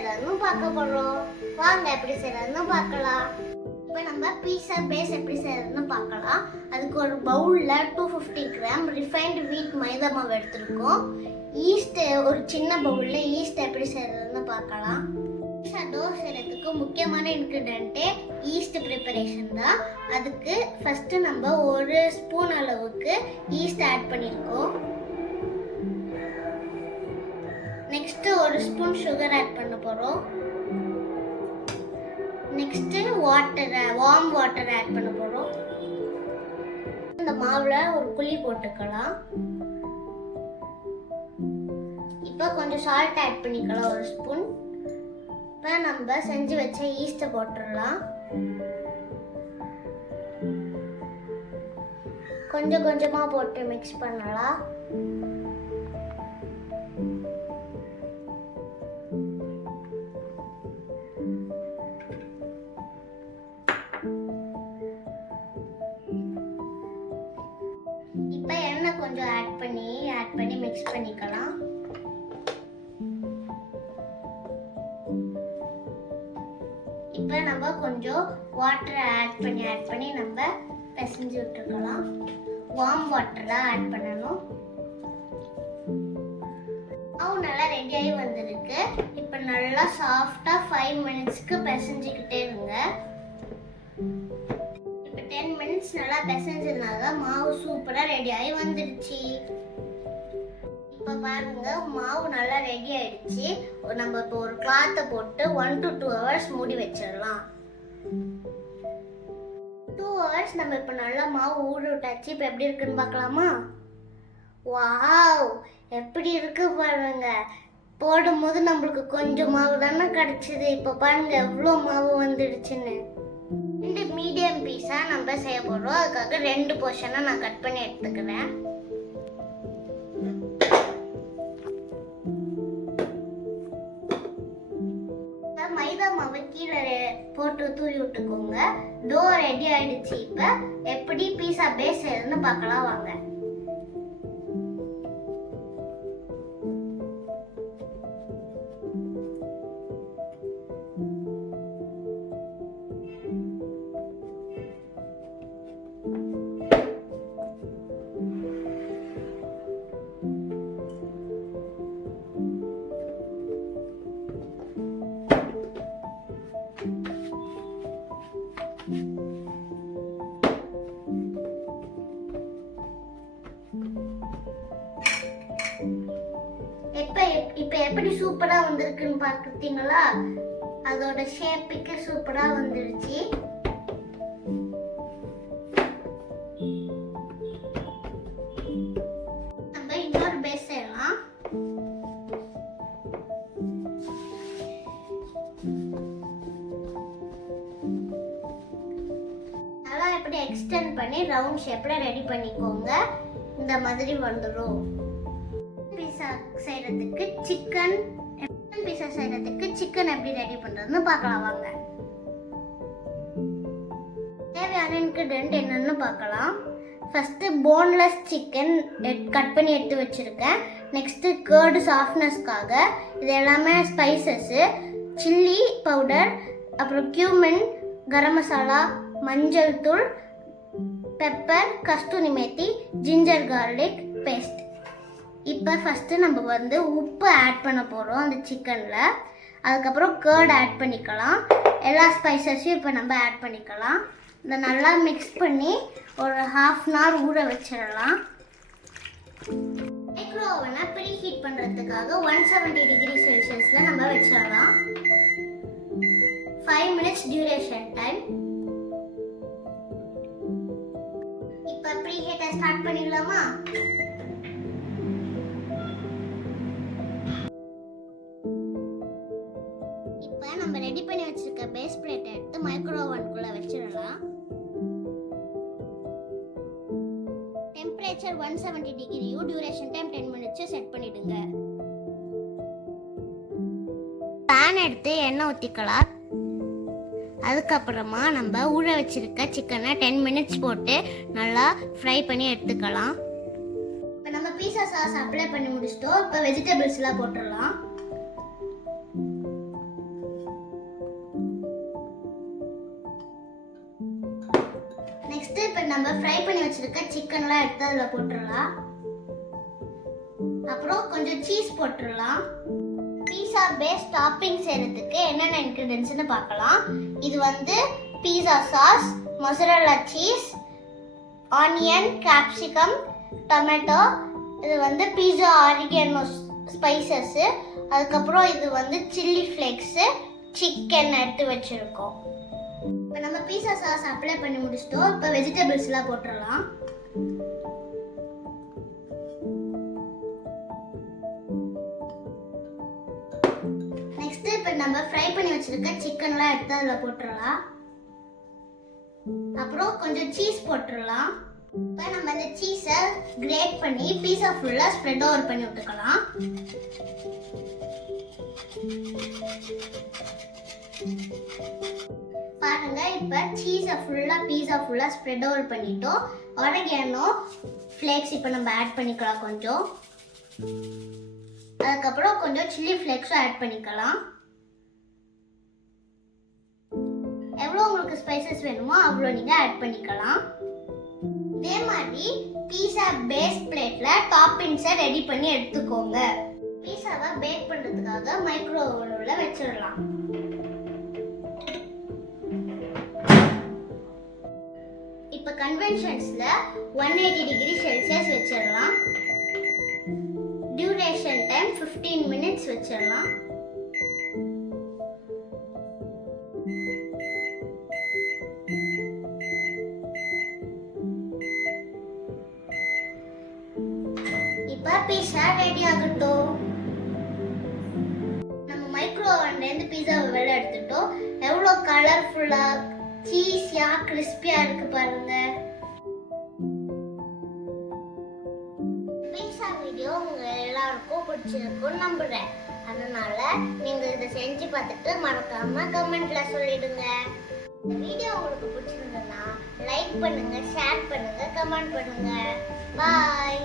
செய்யறதுன்னு பார்க்க போறோம். வாங்க எப்படி செய்யறதுன்னு பார்க்கலாம். இப்போ நம்ம பீஸா பேஸ் எப்படி செய்யறதுன்னு பார்க்கலாம். அதுக்கு ஒரு பவுல்ல 250 கிராம் ரிஃபைன்டு வீட் மைதா மாவு எடுத்துருக்கோம். ஈஸ்ட் ஒரு சின்ன பவுல்ல ஈஸ்ட் எப்படி செய்யறதுன்னு பார்க்கலாம். பீஸா டோ செய்யறதுக்கு முக்கியமான இன்கிரிடியன்ட்டே ஈஸ்ட் ப்ரிப்பரேஷன் தான். அதுக்கு ஃபர்ஸ்ட் நம்ம ஒரு ஸ்பூன் அளவுக்கு ஈஸ்ட் ஆட் பண்ணியிருக்கோம். நெக்ஸ்ட் ஒரு ஸ்பூன் சுகர் ஆட் பண்ண போறோம். நெக்ஸ்ட் வார்ம் வாட்டர் ஆட் பண்ண போறோம். இந்த மாவுல ஒரு குழி போட்டுக்கலாம். இப்போ கொஞ்சம் சால்ட் ஆட் பண்ணிக்கலாம், ஒரு ஸ்பூன். இப்போ நம்ம செஞ்சு வச்ச ஈஸ்ட்டை போட்டுடலாம். கொஞ்சம் கொஞ்சமா போட்டு மிக்ஸ் பண்ணலாம். இப்போ எண்ணெய் கொஞ்சம் ஆட் பண்ணி மிக்ஸ் பண்ணிக்கலாம். இப்போ நம்ம கொஞ்சம் வாட்டர் ஆட் பண்ணி நம்ம பிசைஞ்சு விட்டுக்கலாம். வார்ம் வாட்டர் தான் ஆட் பண்ணணும். மாவு நல்லா ரெடியாகி வந்திருக்கு. இப்போ நல்லா சாஃப்டா 5 மினிட்ஸ்க்கு பிசைஞ்சுக்கிட்டே இருங்க. 10 மினிட்ஸ் நல்லா பிசைஞ்சதுனால மாவு சூப்பரா ரெடி ஆகி வந்துடுச்சு. இப்போ பாருங்க, மாவு நல்லா ரெடி ஆயிடுச்சு. நம்ம இப்போ ஒரு கிளாத்தை போட்டு 1 to 2 hours மூடி வச்சிடலாம். 2 hours நம்ம இப்போ நல்லா மாவு ஊற விட்டாச்சு. இப்போ எப்படி இருக்குன்னு பார்க்கலாமா? வாவ், எப்படி இருக்கு பாருங்க. போடும்போது நம்மளுக்கு கொஞ்சம் மாவு தானே கிடைச்சது. இப்போ பாருங்க எவ்வளோ மாவு வந்துடுச்சுன்னு. 2 மீடியம் பீஸா நம்ம செய்ய போறோம். அதுக்காக 2 போர்ஷனா நான் கட் பண்ணி எடுத்துக்கிறேன். மைதா மாவை கீழே போட்டு தூவி விட்டுக்கோங்க. டோ ரெடி ஆயிடுச்சு. இப்ப எப்படி பீஸா பேஸ் செய்யறதுன்னு பார்க்கலாம் வாங்க. இப்ப எப்படி சூப்பரா வந்திருக்குன்னு பாத்தீங்களா? அதோட ஷேப்புக்கு சூப்பரா வந்துருச்சு. நம்ம இன்னொரு பேஸ் செய்யலாம். நல்லா இப்படி எக்ஸ்டெண்ட் பண்ணி ரவுண்ட் ஷேப்ல ரெடி பண்ணிக்கோங்க. இந்த மாதிரி வந்துடும். செய்யறதுக்கு சிக்கன் பீஸா செய்யறதுக்கு சிக்கன் எப்படி ரெடி பண்றதுன்னு பார்க்கலாம் வாங்க. தேவையான இன்கிரிடியன்ட் என்னன்னு பார்க்கலாம். ஃபர்ஸ்ட் போன்லெஸ் சிக்கன் கட் பண்ணி எடுத்து வச்சிருக்கேன். நெக்ஸ்ட் கர்டு சாஃப்ட்னஸ்க்காக இது எல்லாமே ஸ்பைசஸ், சில்லி பவுடர், அப்புறம் கியூமின், கரம் மசாலா, மஞ்சள் தூள், பெப்பர், கஸ்தூரி மேத்தி, ஜிஞ்சர் கார்லிக் பேஸ்ட். இப்போ ஃபஸ்ட்டு நம்ம உப்பு ஆட் பண்ண போகிறோம் அந்த சிக்கனில். அதுக்கப்புறம் கர்ட் ஆட் பண்ணிக்கலாம். எல்லா ஸ்பைசஸையும் இப்போ நம்ம ஆட் பண்ணிக்கலாம். இதை நல்லா மிக்ஸ் பண்ணி ஒரு 1/2 hour ஊற வச்சிடலாம். மைக்ரோ ஓவனை ப்ரீ ஹீட் பண்ணுறதுக்காக 170 டிகிரி செல்சியஸில் நம்ம வச்சிடலாம். 5 minutes டியூரேஷன் டைம். இப்போ ப்ரீ ஹீட்டை ஸ்டார்ட் பண்ணிடலாமா? நம்ம ரெடி பண்ணி வச்சிருக்க பேஸ் பிளேட் எடுத்து மைக்ரோ ஓவனுக்குள்ள வச்சிடலாம். டெம்பரேச்சர் 170 டிகிரியும் டியூரேஷன் டைம் 10 minutes செட் பண்ணிடுங்க. பேன் எடுத்து எண்ணெய் ஊற்றிக்கலாம். அதுக்கப்புறமா நம்ம ஊற வச்சிருக்க சிக்கனை 10 minutes போட்டு நல்லா ஃப்ரை பண்ணி எடுத்துக்கலாம். இப்போ நம்ம பீஸா சாஸ் அப்ளை பண்ணி முடிச்சிட்டோம். இப்போ வெஜிடபிள்ஸ்லாம் போட்டுடலாம். நெக்ஸ்ட் இப்போ நம்ம ஃப்ரை பண்ணி வச்சிருக்க சிக்கன்லாம் எடுத்து அதில் போட்டுடலாம். அப்புறம் கொஞ்சம் சீஸ் போட்டுடலாம். பீஸா பேஸ் டாப்பிங் செய்யறதுக்கு என்னென்ன இன்கிரிடியன்ட்ஸ்னு பார்க்கலாம். இது வந்து pizza sauce, mozzarella cheese, onion, capsicum, tomato, இது வந்து பீஸா ஆரிகேனோ ஸ்பைசஸ், அதுக்கப்புறம் இது வந்து சில்லி ஃப்ளேக்ஸு, சிக்கன் எடுத்து வச்சுருக்கோம். இப்போ நம்ம பீஸா சாஸ் அப்ளை பண்ணி முடிச்சிட்டோம். இப்போ வெஜிடபிள்ஸ்லாம் போட்டுடலாம். நெக்ஸ்ட் இப்போ நம்ம ஃப்ரை பண்ணி வச்சிருக்க சிக்கன்லாம் எடுத்து அதில் போட்டுடலாம். அப்புறம் கொஞ்சம் சீஸ் போட்டுடலாம். இப்போ நம்ம இந்த சீஸை கிரேட் பண்ணி பீஸா ஃபுல்லாக ஸ்ப்ரெட் ஓவர் பண்ணி விட்டுக்கலாம். பாருங்க, இப்போ சீஸை ஃபுல்லாக பீஸா ஃபுல்லாக ஸ்ப்ரெட் ஓவர் பண்ணிட்டோம். ஆரிகானோ ஃப்ளேக்ஸ் இப்போ நம்ம ஆட் பண்ணிக்கலாம் கொஞ்சம். அதுக்கப்புறம் கொஞ்சம் சில்லி ஃப்ளேக்ஸும் ஆட் பண்ணிக்கலாம். எவ்வளோ உங்களுக்கு ஸ்பைசஸ் வேணுமோ அவ்வளோ நீங்கள் ஆட் பண்ணிக்கலாம். இதே மாதிரி பீஸா பேஸ் பிளேட்ல டாப்பிங்ஸை ரெடி பண்ணி எடுத்துக்கோங்க. பீஸாவை பேக் பண்ணுறதுக்காக மைக்ரோ ஓவன்ல வச்சிடலாம். இப்போ கன்வென்ஷன்ஸ்ல 180 டிகிரி செல்சியஸ் வச்சிடலாம். டியூரேஷன் டைம் 15 மினிட்ஸ் வச்சிடலாம். இப்போ பீஸா ரெடி ஆகட்டும். நம்ம மைக்ரோ ஓவன்லேருந்து பீஸாவை வெளில எடுத்துட்டோம். எவ்வளோ கலர்ஃபுல்லாக சீஸியாக கிறிஸ்பியாக இருக்கு பாருங்க. பீஸா வீடியோ உங்கள் எல்லாருக்கும் பிடிச்சிருக்குன்னு நம்புகிறேன். அதனால நீங்கள் இதை செஞ்சு பார்த்துட்டு மறக்காம கமெண்ட்ல சொல்லிடுங்க. இந்த வீடியோ உங்களுக்கு பிடிச்சிருந்ததுன்னா லைக் பண்ணுங்க, ஷேர் பண்ணுங்க, கமெண்ட் பண்ணுங்க. பாய்.